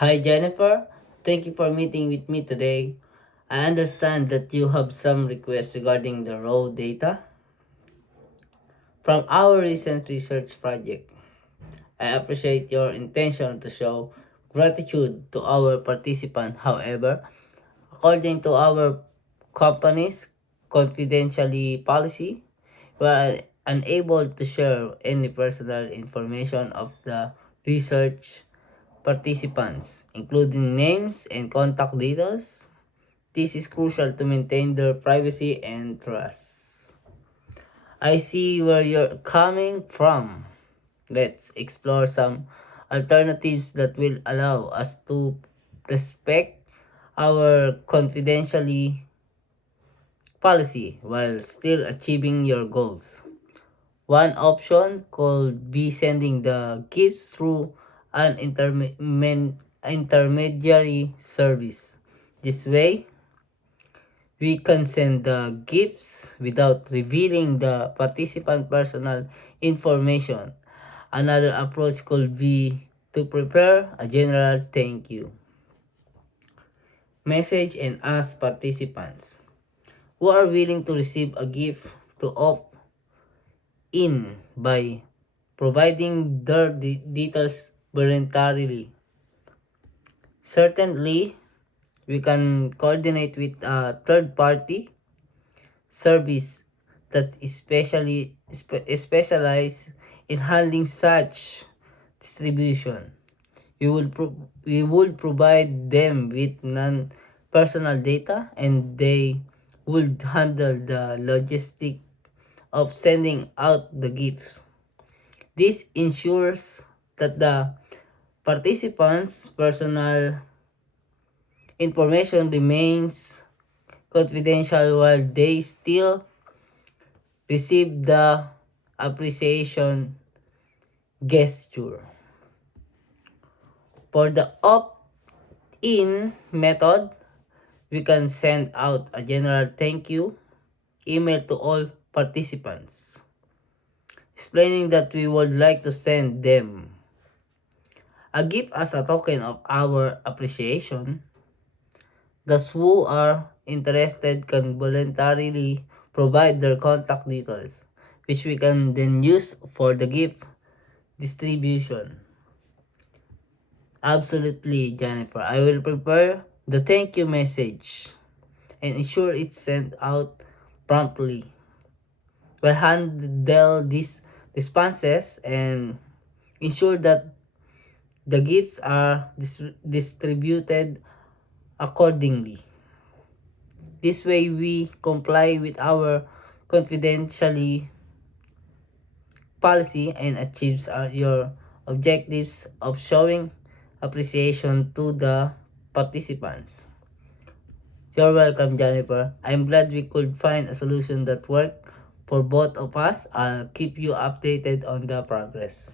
Hi Jennifer, thank you for meeting with me today. I understand that you have some requests regarding the raw data from our recent research project. I appreciate your intention to show gratitude to our participant. However, according to our company's confidentiality policy, we are unable to share any personal information of the research participants, including names and contact details. This is crucial to maintain their privacy and trust. I see where you're coming from. Let's explore some alternatives that will allow us to respect our confidentiality policy while still achieving your goals. One option could be sending the gifts through an intermediary service. This way, we can send the gifts without revealing the participant personal information. Another approach could be to prepare a general thank you message and ask participants who are willing to receive a gift to opt in by providing their details voluntarily. Certainly, we can coordinate with a third party service that is specialized in handling such distribution. We would provide them with non-personal data and they would handle the logistic of sending out the gifts. This ensures that the participants' personal information remains confidential while they still receive the appreciation gesture. For the opt-in method, we can send out a general thank you email to all participants, explaining that we would like to send them a gift as a token of our appreciation. Those who are interested can voluntarily provide their contact details, which we can then use for the gift distribution. Absolutely, Jennifer. I will prepare the thank you message and ensure it's sent out promptly. We'll handle these responses and ensure that the gifts are distributed accordingly. This way, we comply with our confidentiality policy and achieves your objectives of showing appreciation to the participants. You're welcome, Jennifer. I'm glad we could find a solution that worked for both of us. I'll keep you updated on the progress.